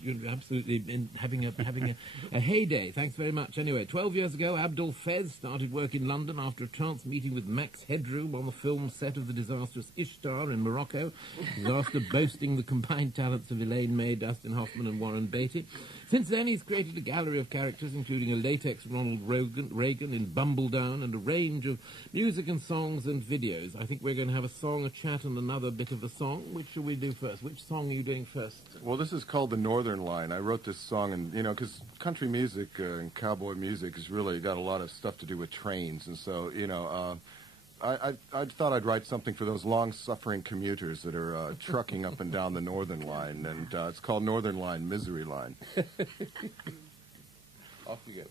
you're absolutely having a heyday. Thanks very much. Anyway, 12 years ago, Abdul Fez started work in London after a chance meeting with Max Headroom on the film set of the disastrous Ishtar in Morocco. Disaster boasting the combined talents of Elaine May, Dustin Hoffman and Warren Beatty. Since then, he's created a gallery of characters, including a latex Ronald Reagan in Bumbledown and a range of music and songs and videos. I think we're going to have a song, a chat, and another bit of a song. Which shall we do first? Which song are you doing first? Well, this is called The Northern Line. I wrote this song, and because country music and cowboy music has really got a lot of stuff to do with trains, and so, I thought I'd write something for those long-suffering commuters that are trucking up and down the Northern Line, and it's called Northern Line, Misery Line. Off we go.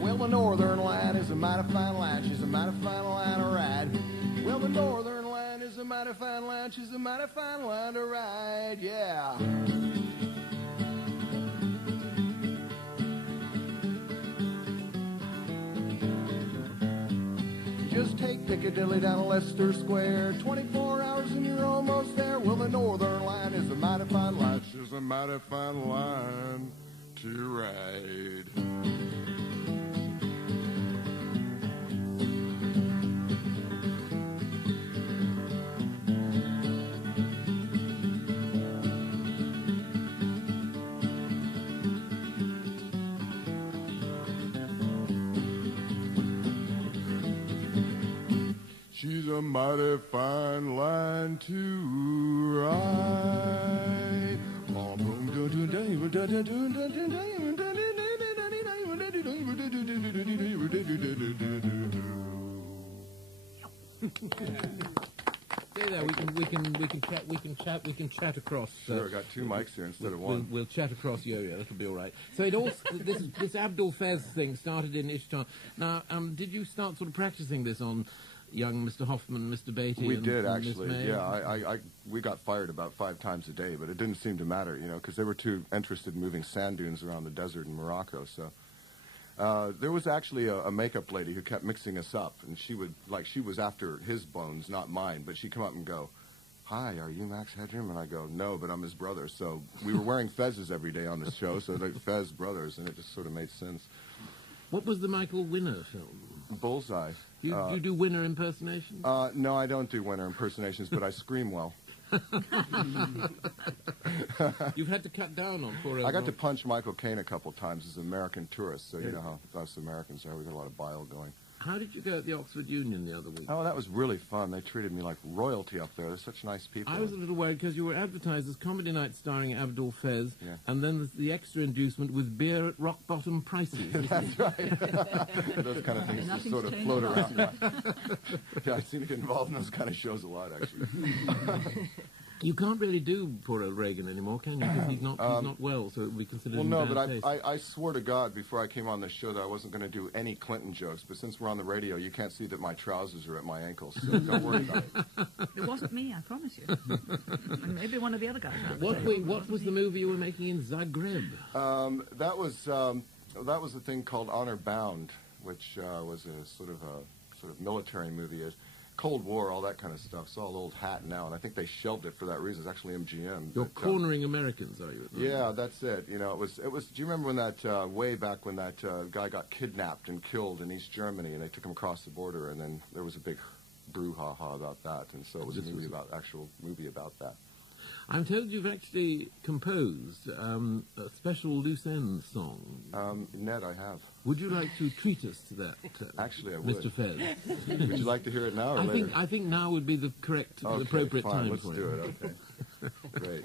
Well, the Northern Line is a mighty fine line. She's a mighty fine line to ride. Well, the Northern Line is a mighty fine line. She's a mighty fine line to ride. Yeah. Just take Piccadilly down to Leicester Square. 24 hours and you're almost there. Well, the Northern Line is a mighty fine line. She's a mighty fine line to ride. She's a mighty fine line to ride. Stay there. We can chat across. Sure, I got two mics here instead of one. We'll chat across Yo-Yo. That'll be all right. So it all this Abdul Fez thing started in Ishtar. Now, did you start sort of practicing this on young Mr. Hoffman, Mr. Beatty? We did, actually. Yeah, we got fired about 5 times a day, but it didn't seem to matter, because they were too interested in moving sand dunes around the desert in Morocco. So there was actually a makeup lady who kept mixing us up, and she was after his bones, not mine, but she'd come up and go, "Hi, are you Max Headroom?" And I go, "No, but I'm his brother." So we were wearing fezzes every day on the show, so they're Fez brothers, and it just sort of made sense. What was the Michael Winner film? Bullseye. Do you do Winner impersonations? No, I don't do Winner impersonations, but I scream well. You've had to cut down on poor I got to punch Michael Caine a couple times as an American tourist, so you know how us Americans are. We got a lot of bile going. How did you go at the Oxford Union the other week? Oh, that was really fun. They treated me like royalty up there. They're such nice people. I was a little worried because you were advertised as Comedy Night starring Abdul Fez, and then the extra inducement with beer at rock-bottom prices. That's right. Those kind of things just sort of float around. Yeah, I seem to get involved in those kind of shows a lot, actually. You can't really do poor old Reagan anymore, can you? Because he's not well, so it would be considered well, no, in bad but taste. I swore to God before I came on this show that I wasn't going to do any Clinton jokes, but since we're on the radio, you can't see that my trousers are at my ankles, so don't worry about it. It wasn't me, I promise you. And maybe one of the other guys. What was the movie you were making in Zagreb? That was a thing called Honor Bound, which was a sort of military movie. Cold War, all that kind of stuff. It's all old hat now, and I think they shelved it for that reason. It's actually MGM. You're cornering Americans, are you? Yeah, that's it. It was. Do you remember when that way back when that guy got kidnapped and killed in East Germany, and they took him across the border, and then there was a big brouhaha about that, and so it was actual movie about that. I'm told you've actually composed a special loose end song. Ned, I have. Would you like to treat us to that, actually, I would. Mr. Fez? Would you like to hear it now or later? I think now would be the correct, the appropriate time let's for it. do it. Okay. Great.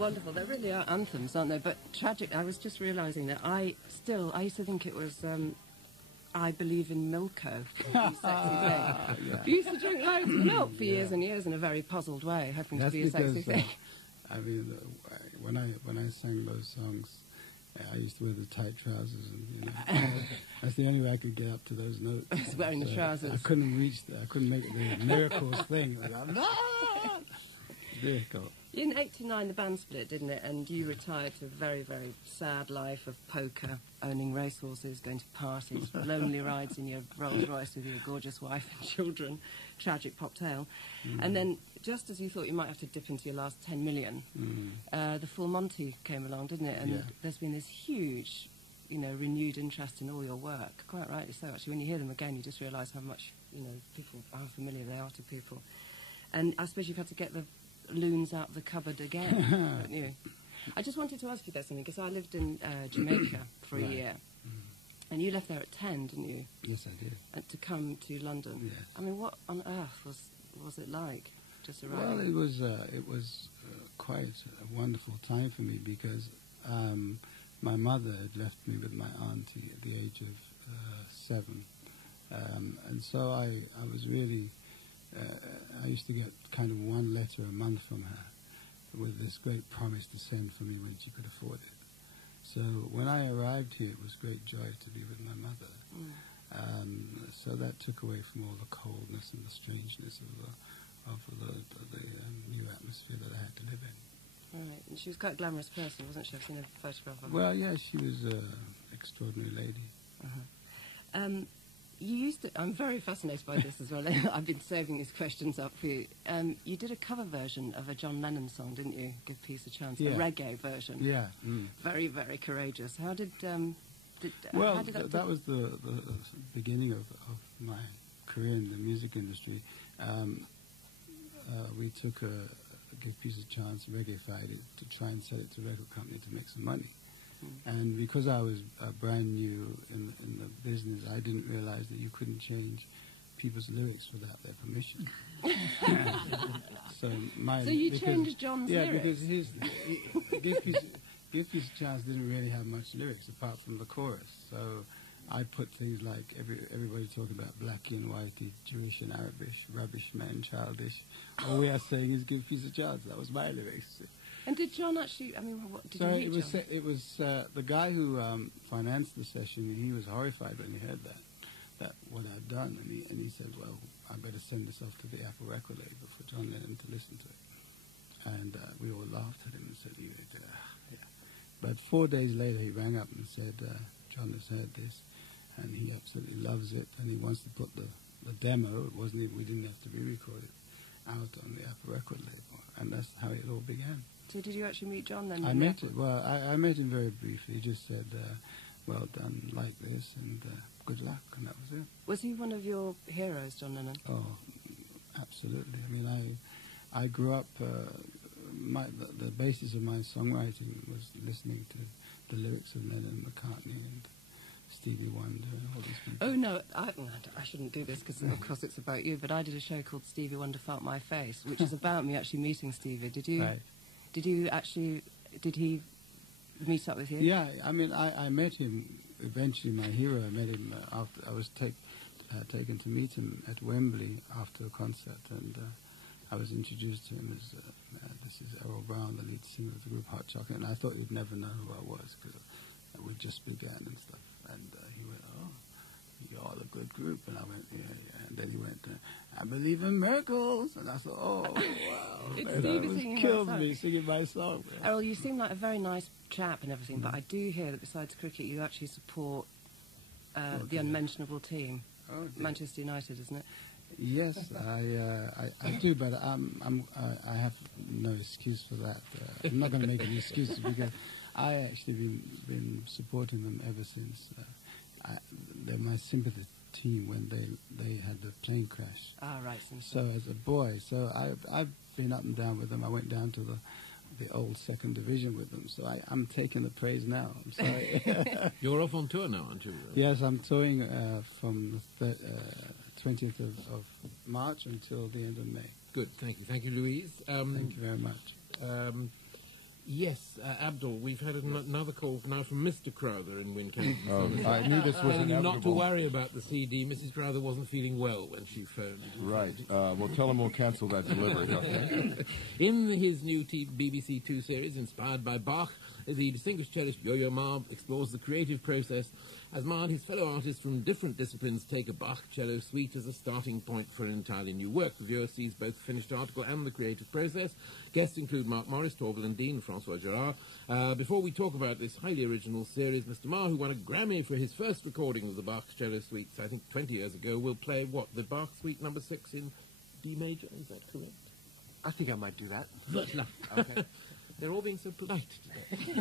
wonderful. They really are anthems, aren't they? But tragic. I was just realising that I used to think it was I Believe in Milko. You sexy thing. You used to drink loads of milk for years and years in a very puzzled way, hoping That's to be a sexy because, thing. I mean, when I sang those songs, I used to wear the tight trousers, and that's the only way I could get up to those notes. Just wearing the trousers. I couldn't reach that. I couldn't make the miracles thing. Like, difficult. In '89, the band split, didn't it? And you retired to a very, very sad life of poker, owning racehorses, going to parties, lonely rides in your Rolls Royce with your gorgeous wife and children, tragic pop tale. And then, just as you thought you might have to dip into your last 10 million, the Full Monty came along, didn't it? And there's been this huge, renewed interest in all your work. Quite rightly so, actually. When you hear them again, you just realise how much, people, how familiar they are to people. And I suppose you've had to get the loons out of the cupboard again, haven't you? I just wanted to ask you that something, because I lived in Jamaica for a year, and you left there at 10, didn't you? Yes, I did. To come to London. Yes. I mean, what on earth was it like, just arriving? Well, it was quite a wonderful time for me, because my mother had left me with my auntie at the age of 7, and so I was really. I used to get kind of one letter a month from her with this great promise to send for me when she could afford it. So when I arrived here, it was great joy to be with my mother. So that took away from all the coldness and the strangeness of the new atmosphere that I had to live in. Right, and she was quite a glamorous person, wasn't she? I've seen a photograph of her. Well, yeah, she was an extraordinary lady. You used to, I'm very fascinated by this as well. I've been saving these questions up for you. You did a cover version of a John Lennon song, didn't you? Give Peace a Chance, a reggae version. Yeah. Very, very courageous. How did well, how did that was the beginning of my career in the music industry. We took a Give Peace a Chance, reggae-fied it, to try and sell it to a record company to make some money. And because I was brand new in the business, I didn't realize that you couldn't change people's lyrics without their permission. So you changed John's lyrics? Yeah, because his Give Peace a Chance didn't really have much lyrics apart from the chorus. So I put things like everybody talking about blackie and whitey, Jewish and Arabish, rubbish man, childish. All we are saying is Give Peace a Chance. That was my lyrics. And did John actually, I mean, what did you meet John? It was the guy who financed the session. He was horrified when he heard that what I'd done, and he said, well, I better send this off to the Apple record label for John Lennon to listen to it. And we all laughed at him and said, yeah. But 4 days later, he rang up and said, John has heard this, and he absolutely loves it, and he wants to put the demo, we didn't have to re-record it, out on the Apple record label. And that's how it all began. So did you actually meet John then? I met him. Well, I met him very briefly. He just said, well done, like this, and good luck, and that was it. Was he one of your heroes, John Lennon? Oh, absolutely. I mean, I grew up, the basis of my songwriting was listening to the lyrics of Lennon and McCartney and Stevie Wonder and all these people. Oh, no, I shouldn't do this because, of course, it's about you, but I did a show called Stevie Wonder Felt My Face, which is about me actually meeting Stevie. Did you? Right. Did he meet up with you? Yeah, I mean, I met him, eventually my hero. I met him after I was taken to meet him at Wembley after a concert, and I was introduced to him as, this is Errol Brown, the lead singer of the group Hot Chocolate, and I thought he'd never know who I was, because we just began and stuff. And he went, oh, you're all a good group. And I went, yeah. And then he went, I believe in miracles. And I thought, oh, wow. It's and Stevie singing killed my me song. singing my song. Errol, you seem like a very nice chap and everything, but I do hear that besides cricket, you actually support the unmentionable team. Oh, Manchester United, isn't it? Yes, I do, but I have no excuse for that. I'm not going to make any excuses because I actually been supporting them ever since. They're my sympathy team when they had the plane crash. Ah, right. So as a boy, I've been up and down with them. I went down to the old second division with them. So I'm taking the praise now. I'm sorry. You're off on tour now, aren't you? Yes, I'm touring from the 20th of March until the end of May. Good, thank you. Thank you, Louise. Thank you very much. Yes, Abdul, we've had another call now from Mr. Crowther in Wincanton. I knew this was Telling you not to inevitable. worry about the CD. Mrs. Crowther wasn't feeling well when she phoned. Right. We'll tell him we'll cancel that delivery. Okay? In his new BBC Two series, inspired by Bach, the distinguished cellist Yo-Yo Ma explores the creative process as Ma and his fellow artists from different disciplines take a Bach cello suite as a starting point for an entirely new work. The viewer sees both the finished article and the creative process. Guests include Mark Morris, Torval Dean, and Francois Gerard. Before we talk about this highly original series, Mr. Ma, who won a Grammy for his first recording of the Bach cello suites, I think 20 years ago, will play, the Bach suite number 6 in D major, is that correct? I think I might do that. Voilà. Okay. They're all being so polite today.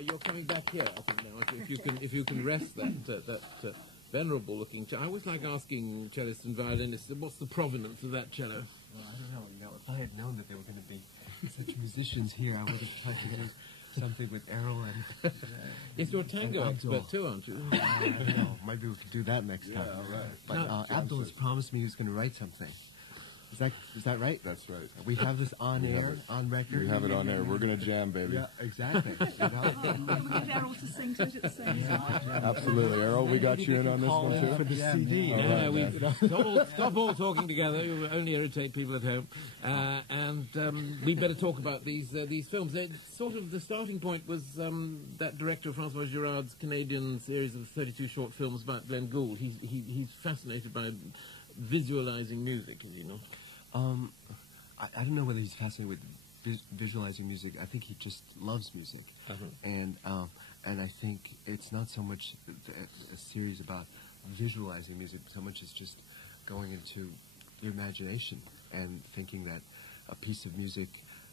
You're coming back here, I think now. If you can rest that venerable-looking cello. I always like asking cellists and violinists, what's the provenance of that cello? Well, I don't know. If I had known that there were going to be such musicians here, I would have tried to do something with Errol and... Yes, you're a tango expert too, aren't you? I don't know. Maybe we could do that next time. all right. But Abdul has promised me he was going to write something. Is that right? That's right. We have this on air, on record. We have it on air. We're going to jam, baby. Yeah, exactly. Get Errol to sing to it at the same time. Absolutely. Errol, we got you in on this one, too? For the CD. All right, man. Stop all talking together. You will only irritate people at home. And we better talk about these films. Sort of the starting point was that director Francois Girard's Canadian series of 32 short films about Glenn Gould. He's fascinated by visualizing music, is he not? I don't know whether he's fascinated with visualizing music. I think he just loves music. And I think it's not so much a series about visualizing music, so much as just going into your imagination and thinking that a piece of music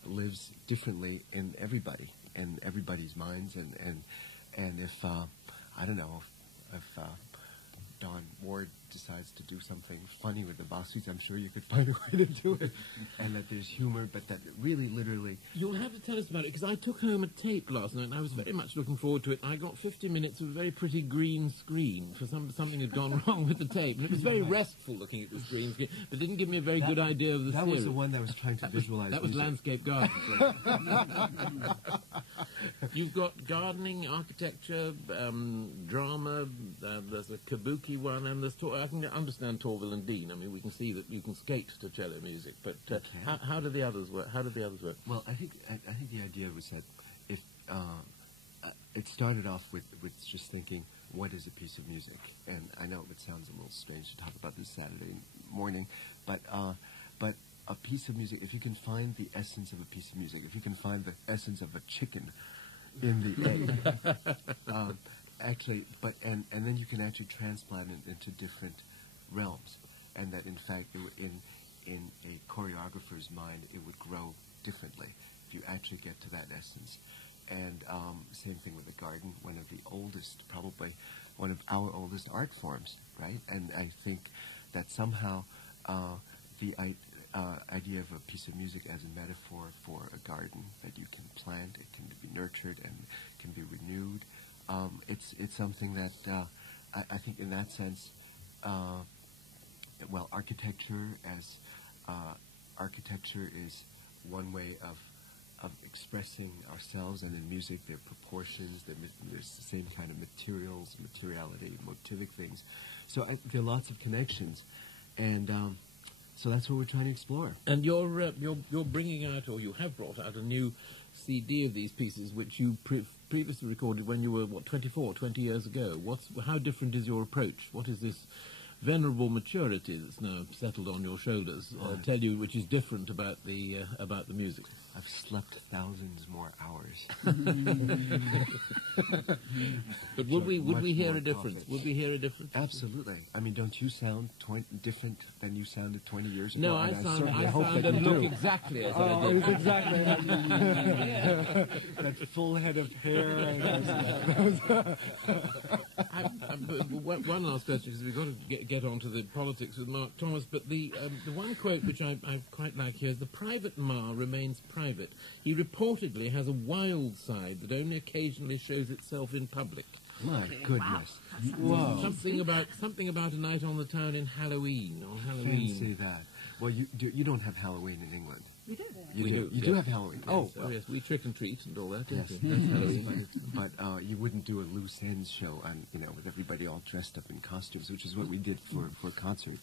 lives differently in everybody, and everybody's minds, and if I don't know if Don Ward decides to do something funny with the Bosses, I'm sure you could find a way to do it, and that there's humor, but that really, literally... You'll have to tell us about it, because I took home a tape last night, and I was very much looking forward to it. I got 50 minutes of a very pretty green screen, for something had gone wrong with the tape, and it was very restful looking at this green screen, but didn't give me a very good idea of the That theory. was the one that was trying to visualize That was music. landscape gardening. You've got gardening, architecture, drama, there's a kabuki one, and there's... I can understand Torville and Dean. I mean, we can see that you can skate to cello music, but how do the others work? How do the others work? Well, I think the idea was that if it started off with just thinking, what is a piece of music? And I know it sounds a little strange to talk about this Saturday morning, but a piece of music, if you can find the essence of a piece of music, if you can find the essence of a chicken in the egg, actually, and then you can actually transplant it into different realms, and that in fact, in a choreographer's mind, it would grow differently if you actually get to that essence. And same thing with the garden, one of the oldest, probably one of our oldest art forms, right? And I think that somehow the idea of a piece of music as a metaphor for a garden that you can plant, it can be nurtured and can be renewed. It's something that I think in that sense, well, architecture is one way of expressing ourselves, and in music there are proportions, there's the same kind of materials, materiality, motivic things. So there are lots of connections, and so that's what we're trying to explore. And you're bringing out, or you have brought out, a new CD of these pieces, which you previously recorded when you were, 20 years ago. How different is your approach? What is this venerable maturity that's now settled on your shoulders tell you, which is different about the music? I've slept thousands more hours. But would we hear a difference? Would we hear a difference? Absolutely. I mean, don't you sound different than you sounded 20 years ago? No, I sound and look exactly as I did. It's exactly that full head of hair. One last question, because we've got to get on to the politics with Mark Thomas, but the one quote which I quite like here is, "The private Ma remains private. He reportedly has a wild side that only occasionally shows itself in public." My goodness. Wow. Something about a night on the town in Halloween, or Halloween. Fancy that. Well, you don't have Halloween in England. We do. You do have Halloween. Yes, yes, we trick and treat and all that. Yes, Don't we? That's Halloween. but you wouldn't do a loose ends show with everybody all dressed up in costumes, which is what we did for a concert.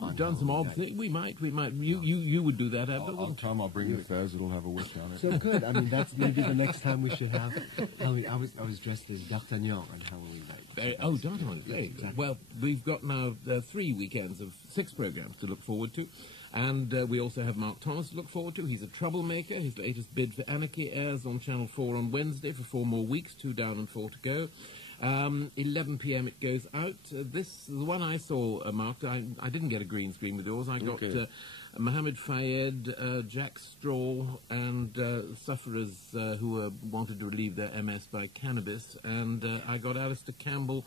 We've done some odd things. We might. You would do that, Abdul. Tom, I'll bring you a fez. It'll have a wish on it. So good. I mean, that's maybe the next time we should have Halloween. I was dressed as D'Artagnan on Halloween night. D'Artagnan, great. Exactly. Well, we've got now 3 weekends of 6 programs to look forward to. And we also have Mark Thomas to look forward to. He's a troublemaker. His latest Bid for Anarchy airs on Channel 4 on Wednesday for 4 more weeks, 2 down and 4 to go. 11 p.m. it goes out. The one I saw, Mark, I didn't get a green screen with yours. I got Mohammed Fayed, Jack Straw, and sufferers who wanted to relieve their MS by cannabis. And I got Alistair Campbell